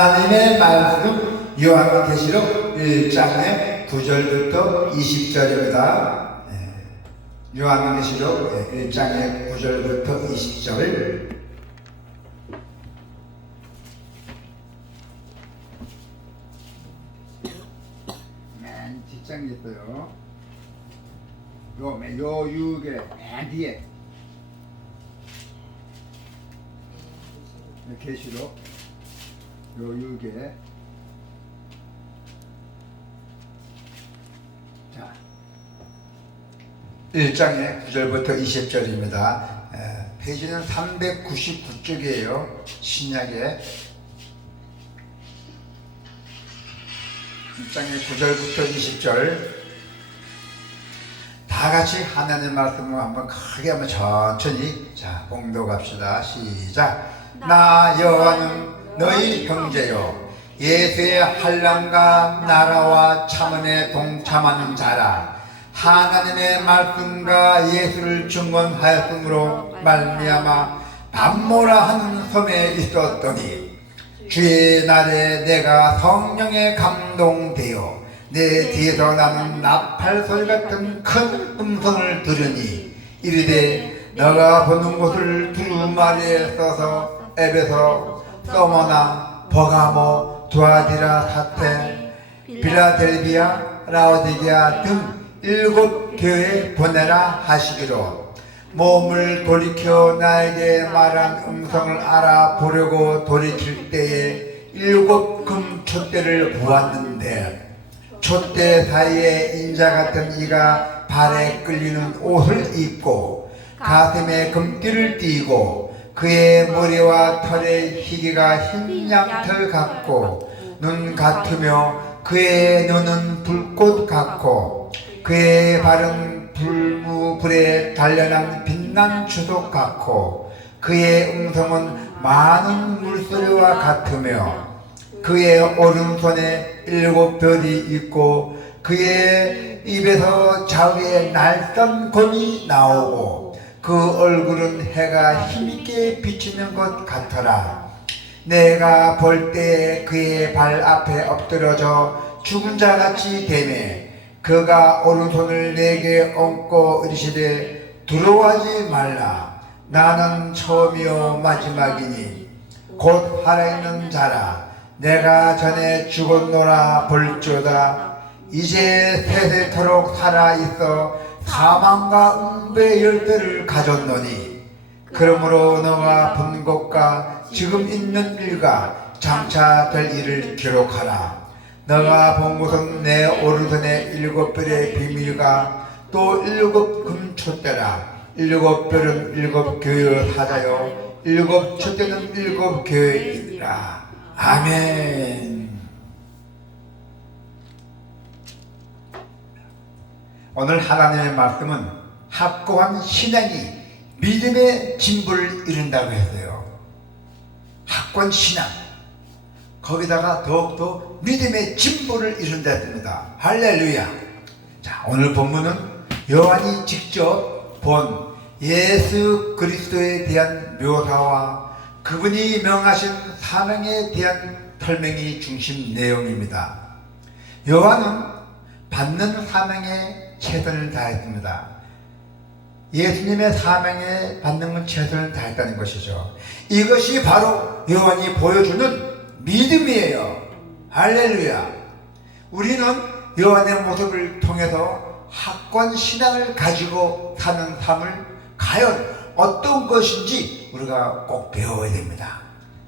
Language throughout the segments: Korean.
하나님의 말씀 요한계시록 1장의 9절부터 20절입니다. 요한계시록 1장의 9절부터 20절. 맨 뒷장에 있어요. 요 육의 맨 뒤에 계시록 요 육에 자 1장의 9절부터 20절입니다. 페이지는 399쪽이에요. 신약에 1장의 9절부터 20절 다 같이 하나님의 말씀을 한번 크게 한번 천천히 자 봉독합시다. 시작. 나 여호와는 너희 형제요 예수의 환난과 나라와 참언에 동참하는 자라. 하나님의 말씀과 예수를 증언하였으므로 말미암아 밤모라 하는 섬에 있었더니 주의 날에 내가 성령에 감동되어 내 뒤에서 나는 나팔 소리 같은 큰 음성을 들으니 이르되 너가 보는 곳을 두루마리에 써서 에베소, 서머나, 버가모, 두아디라, 사테, 빌라델비아, 라오디게아 등 7 교회에 보내라 하시기로 몸을 돌이켜 나에게 말한 음성을 알아보려고 돌이킬 때에 7 금촛대를 보았는데 촛대 사이에 인자 같은 이가 발에 끌리는 옷을 입고 가슴에 금띠를 띠고 그의 머리와 털에 희기가 흰 양털 같고 눈 같으며 그의 눈은 불꽃 같고 그의 발은 불에 단련한 빛난 주석 같고 그의 음성은 많은 물소리와 같으며 그의 오른손에 7 별이 있고 그의 입에서 좌우에 날선 검이 나오고 그 얼굴은 해가 힘있게 비치는 것 같더라. 내가 볼 때 그의 발 앞에 엎드러져 죽은 자같이 되매 그가 오른손을 내게 얹고 이르시되 두려워하지 말라. 나는 처음이요 마지막이니 곧 살아있는 자라. 내가 전에 죽었노라 볼지어다 이제 세세토록 살아있어 사망과 음배의 열쇠를 가졌노니 그러므로 너가 본 것과 지금 있는 일과 장차 될 일을 기록하라. 너가 본 것은 내 오른손에 7 별의 비밀과 또 7 금촛대라. 7 별은 7 교회의 사자요 7 촛대는 7 교회이니라. 아멘. 오늘 하나님의 말씀은 확고한 신앙이 믿음의 진보를 이룬다고 했어요. 확고한 신앙 거기다가 더욱더 믿음의 진보를 이룬다 했습니다. 할렐루야. 자, 오늘 본문은 요한이 직접 본 예수 그리스도에 대한 묘사와 그분이 명하신 사명에 대한 설명이 중심 내용입니다. 요한은 받는 사명에 최선을 다했습니다. 예수님의 사명에 받는 건 최선을 다했다는 것이죠. 이것이 바로 요한이 보여주는 믿음이에요. 할렐루야. 우리는 요한의 모습을 통해서 확고한 신앙을 가지고 사는 삶을 과연 어떤 것인지 우리가 꼭 배워야 됩니다.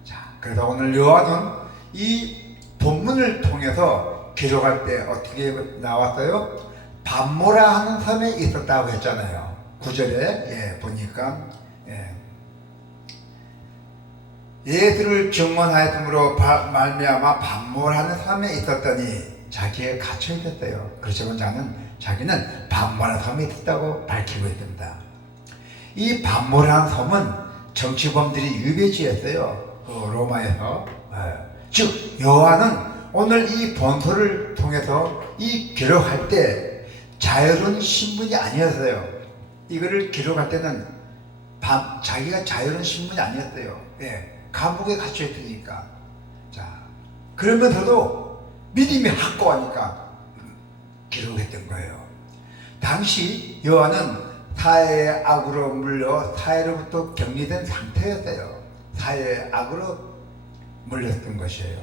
자, 그래서 오늘 요한은 이 본문을 통해서 기록할 때 어떻게 나왔어요? 밤모라 하는 섬에 있었다고 했잖아요. 9절에 보니까 예수를 증언하였으므로 말미암아 밤모라 하는 섬에 있었더니 자기에 갇혀 있었어요. 그렇지만 자기는 밤모라 섬에 있었다고 밝히고 있습니다. 이 밤모라는 섬은 정치범들이 유배지였어요. 로마에서. 즉 요한은 오늘 이 본서를 통해서 이 기록할 때 자유로운 신분이 아니었어요. 이거를 기록할 때는 자기가 자유로운 신분이 아니었어요. 감옥에 갇혀 있으니까. 자, 그러면서도 믿음이 확고하니까 기록했던 거예요. 당시 요한은 사해의 악으로 물려 사해로부터 격리된 상태였어요. 사해의 악으로 물렸던 것이에요.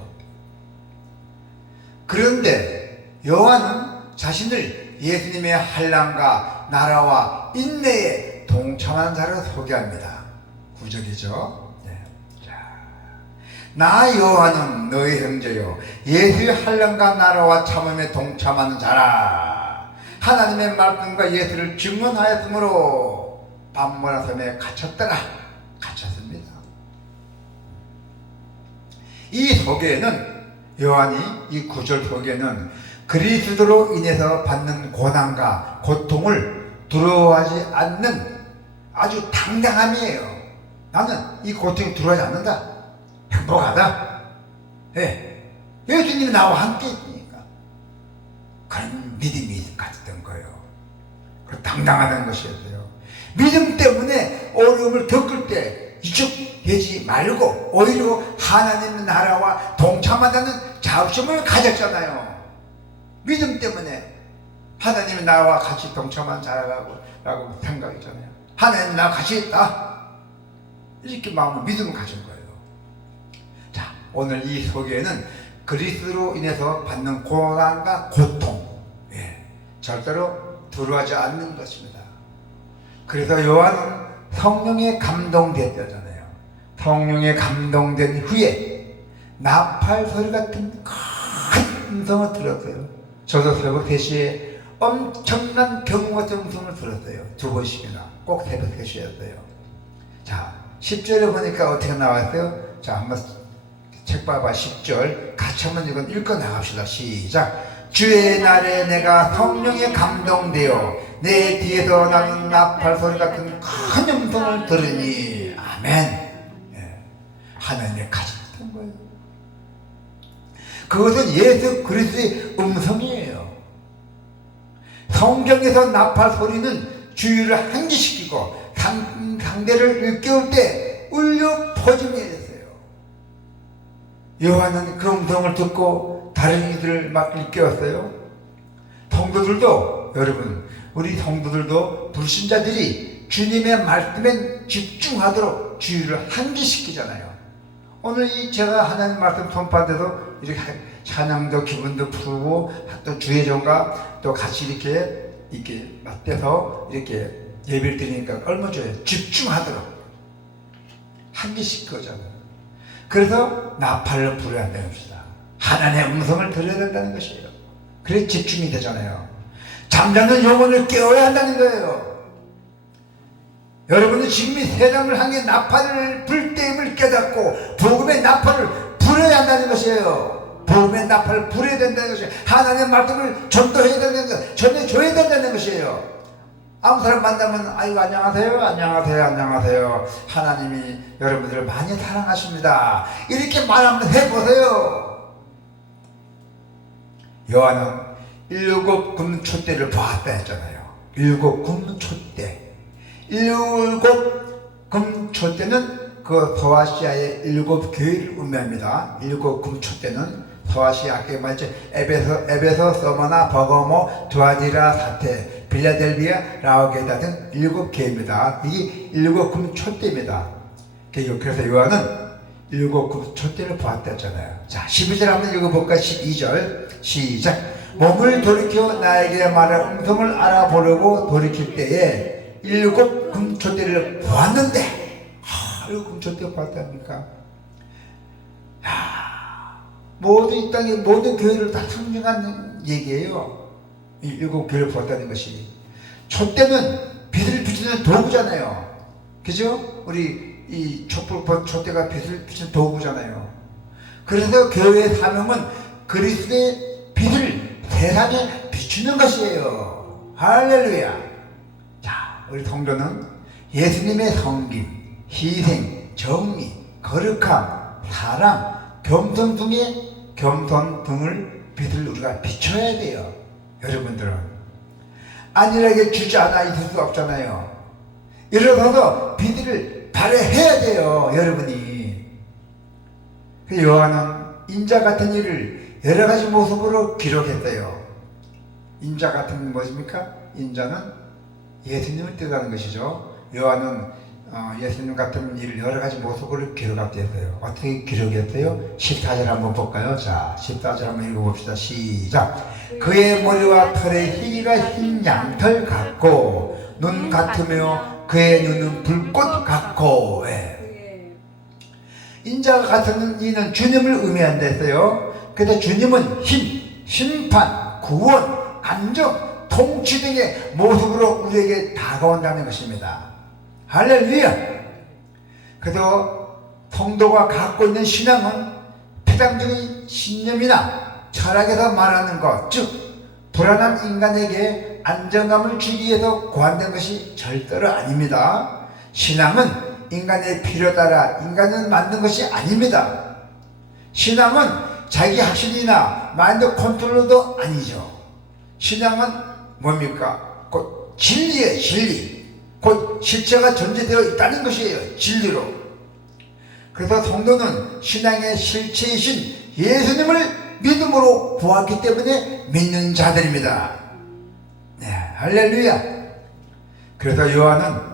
그런데 요한은 자신을 예수님의 한량과 나라와 인내에 동참하는 자로 소개합니다. 구절이죠. 네. 나 요한은 너희 형제요 예수의 한량과 나라와 참음에 동참하는 자라. 하나님의 말씀과 예수를 증언하였으므로 반모나 섬에 갇혔더라. 갇혔습니다. 이 소개에는 요한이 이 구절 소개는 그리스도로 인해서 받는 고난과 고통을 두려워하지 않는 아주 당당함이에요. 나는 이 고통이 두려워하지 않는다. 행복하다. 예. 예수님이 나와 함께 있으니까 그런 믿음이 가졌던 거예요. 당당하다는 것이었어요. 믿음 때문에 어려움을 겪을 때 위축되지 말고 오히려 하나님 나라와 동참한다는 자부심을 가졌잖아요. 믿음 때문에 하나님이 나와 같이 동참한 자라고 생각했잖아요. 하나님 나와 같이 있다. 이렇게 마음을 믿음을 가진 거예요. 자, 오늘 이 소개에는 그리스도로 인해서 받는 고난과 고통, 절대로 두려워하지 않는 것입니다. 그래서 요한은 성령에 감동됐잖아요. 성령에 감동된 후에 나팔 소리 같은 큰 음성을 들었어요. 저도 새벽 3시에 엄청난 경우 같은 음성을 들었어요. 2번씩이나 꼭 새벽 3시였어요. 자, 10절에 보니까 어떻게 나왔어요? 자, 한번 책 봐봐. 10절 같이 한번 이건 읽어 나갑시다. 시작. 주의 날에 내가 성령에 감동되어 내 뒤에서 나는 나팔 소리 같은 큰 음성을 들으니 아멘. 하나님의 가졌던 거예요. 그것은 예수 그리스도의 음성이에요. 성경에서 나팔 소리는 주의를 환기시키고 상대를 일깨울 때 울려 퍼짐이 있어요. 요한은 그 음성을 듣고 다른 이들을 막 일깨웠어요. 성도들도, 여러분, 우리 성도들도 불신자들이 주님의 말씀에 집중하도록 주의를 환기시키잖아요. 오늘 제가 하나님 말씀 선포한데도 이렇게 찬양도 기분도 풀고 또 주의종과 또 같이 이렇게 맞대서 이렇게 예배를 드리니까 얼마나 좋아요. 집중하도록 환기시키잖아요. 그래서 나팔을 불어야 한다는 것이다. 하나님의 음성을 들어야 된다는 것이에요. 그래 집중이 되잖아요. 잠자는 영혼을 깨워야 한다는 거예요. 여러분은 지금 이 세상을 향해 나팔을 불 때임을 깨닫고 복음의 나팔을 불어야 한다는 것이에요. 복음의 나팔을 불어야 된다는 것이에요. 하나님의 말씀을 전도해야 된다는 것, 전해줘야 된다는 것이에요. 아무 사람 만나면 아이고 안녕하세요, 안녕하세요, 안녕하세요. 하나님이 여러분들을 많이 사랑하십니다. 이렇게 말 한번 해보세요. 요한은 7 금초대를 보았다 했잖아요. 7 금초대. 7 금초대는 그 소아시아의 7 교회를 의미합니다. 7 금초대는 소아시아 아까 말했죠. 에베소, 서머나, 버거모, 두아디라, 사테, 빌라델비아, 라오게다 등 7 교회입니다. 이게 7 금초대입니다. 그래서 요한은 7 금초대를 보았다 했잖아요. 자, 12절 한번 읽어볼까? 12절 시작. 몸을 돌이켜 나에게 말할 음성을 알아보려고 돌이킬 때에 7 금초대를 보았는데 7 금초대 보았답니까? 모든 이 땅의 모든 교회를 다 상징하는 얘기예요. 이 7 교회를 보았다는 것이. 촛대는 빛을 비추는 도구잖아요. 그죠? 우리 이 촛불 촛대가 빛을 비추는 도구잖아요. 그래서 교회의 사명은 그리스도의 빛을 세상에 비추는 것이에요. 할렐루야. 자, 우리 성도는 예수님의 섬김, 희생, 정의, 거룩함, 사랑, 겸손 등을 빛을 우리가 비춰야 돼요. 여러분들은 안일하게 주저앉아 있을 수 없잖아요. 일어서서 빛을 발휘해야 돼요. 여러분이. 요한은 인자 같은 일을 여러 가지 모습으로 기록했대요. 인자 같은 무엇입니까? 인자는 예수님을 뜻하는 것이죠. 요한은 예수님 같은 일을 여러 가지 모습으로 기록했대요. 어떻게 기록했대요? 14절 한번 볼까요? 자, 14절 한번 읽어봅시다. 시작. 그의 머리와 털의 희기가 흰 양털 같고 눈 같으며 그의 눈은 불꽃 같고. 예. 인자가 같은 이는 주님을 의미한댔어요. 그래서 주님은 힘, 심판, 구원, 안정, 통치 등의 모습으로 우리에게 다가온다는 것입니다. 할렐루야. 그래서 성도가 갖고 있는 신앙은 폐당적인 신념이나 철학에서 말하는 것, 즉 불안한 인간에게 안정감을 주기 위해서 고안된 것이 절대로 아닙니다. 신앙은 인간의 필요에 따라 인간을 만든 것이 아닙니다. 신앙은 자기 확신이나 마인드 컨트롤도 아니죠. 신앙은 뭡니까? 곧 진리의 진리, 곧 실체가 존재되어 있다는 것이에요. 진리로. 그래서 성도는 신앙의 실체이신 예수님을 믿음으로 보았기 때문에 믿는 자들입니다. 네, 할렐루야. 그래서 요한은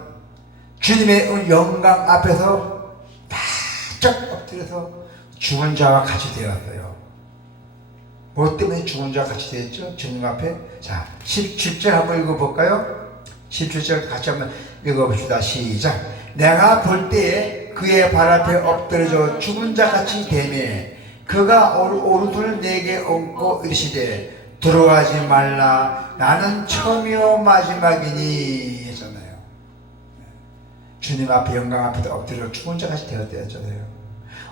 주님의 영광 앞에서 바짝 엎드려서 죽은 자와 같이 되었어요. 뭐 때문에 죽은 자와 같이 되었죠? 주님 앞에. 자, 17절 한번 읽어볼까요? 17절 같이 한번 읽어봅시다. 시작. 내가 볼 때에 그의 발 앞에 엎드려져 죽은 자 같이 되매 그가 오른손을 내게 얹고 이르시되 들어가지 말라 나는 처음이요 마지막이니 했잖아요. 주님 앞에 영광 앞에 엎드려 죽은 자 같이 되었다 했잖아요.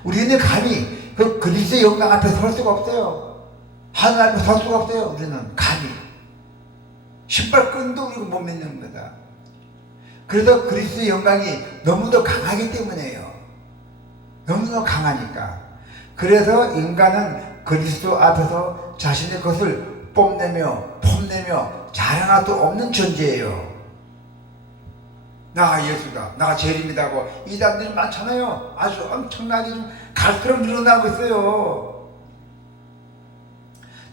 우리는 감히 그 그리스도의 영광 앞에 설 수가 없어요. 하늘 앞에 설 수가 없어요. 우리는 감히 신발끈도 우리가 못 믿는 겁니다. 그래서 그리스도의 영광이 너무도 강하기 때문에요. 너무도 강하니까. 그래서 인간은 그리스도 앞에서 자신의 것을 뽐내며 자랑할 수 없는 존재예요. 나가 예수다, 나가 제일입니다 하고 이단들이 많잖아요. 아주 엄청나게 좀 갈수록 늘어나고 있어요.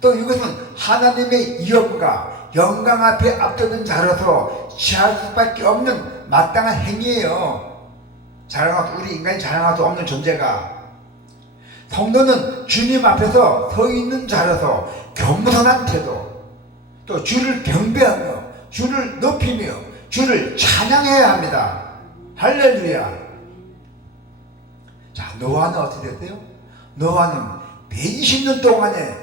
또 이것은 하나님의 위엄과 영광 앞에 앞서는 자로서 취할 수밖에 없는 마땅한 행위예요. 우리 인간이 자랑할 수 없는 존재가. 성도는 주님 앞에서 서 있는 자로서 겸손한 태도, 또 주를 경배하며 주를 높이며 주를 찬양해야 합니다. 할렐루야. 자, 노아는 어떻게 됐어요? 노아는 120년 동안에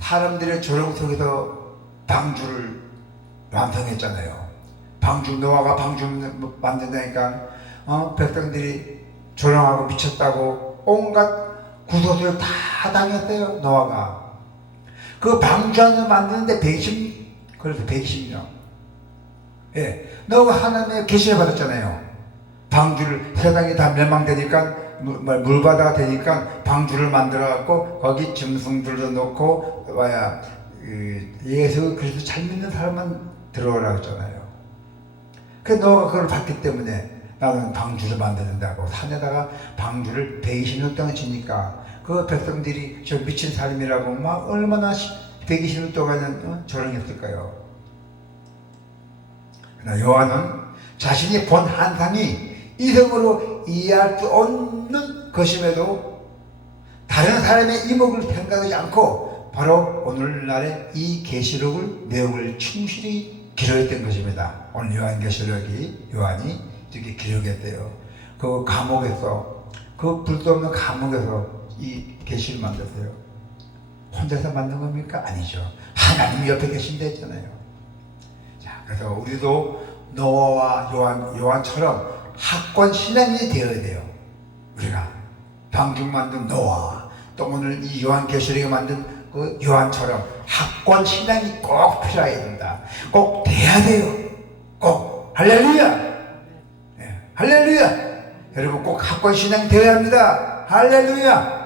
사람들의 조롱 속에서 방주를 완성했잖아요. 노아가 방주 만든다니까 백성들이 조롱하고 미쳤다고 온갖 구소를 다 당했어요. 노아가 그 방주 안을 만드는데 120년. 예, 노아가 하나님의 계시를 받았잖아요. 방주를 세상이 다 멸망되니까 물바다가 되니까 방주를 만들어 갖고 거기 짐승들도 놓고 예수 그리스도 잘 믿는 사람만 들어오라고 했잖아요. 그래서 노아가 그걸 봤기 때문에 나는 방주를 만드는다고 산에다가 방주를 120년 동안 지니까 그 백성들이 저 미친 사람이라고 막 얼마나 120년 동안은 조롱했을까요? 그러나 요한은 자신이 본 환상이 이성으로 이해할 수 없는 것임에도 다른 사람의 이목을 생각하지 않고 바로 오늘날의 이 계시록을 내용을 충실히 기록했던 것입니다. 오늘 요한계시록이 요한이 이렇게 기록했대요. 그 감옥에서 그 불도 없는 감옥에서 이 계시를 만들었어요. 혼자서 만든 겁니까? 아니죠. 하나님이 옆에 계신다 했잖아요. 자, 그래서 우리도 노아와 요한처럼 학권 신앙이 되어야 돼요. 우리가 방주 만든 노아, 또 오늘 이 요한계시록에 만든 그 요한처럼 학권 신앙이 꼭 필요해야 된다. 꼭 돼야 돼요. 꼭. 할렐루야. 네, 할렐루야. 여러분 꼭 학권 신앙 되어야 합니다. 할렐루야.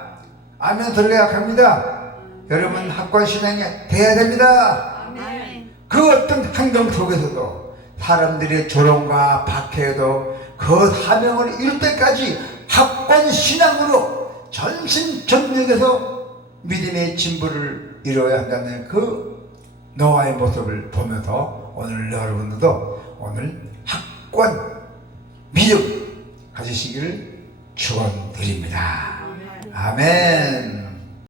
아멘 들어야 합니다. 여러분 학권 신앙이 돼야 됩니다. 그 어떤 환경 속에서도 사람들의 조롱과 박해도 그 사명을 이룰 때까지 학권 신앙으로 전심전력에서 믿음의 진보를 이루어야 한다는 그 노아의 모습을 보면서 오늘 여러분들도 오늘 확고한 믿음 가지시기를 축원드립니다. 아멘.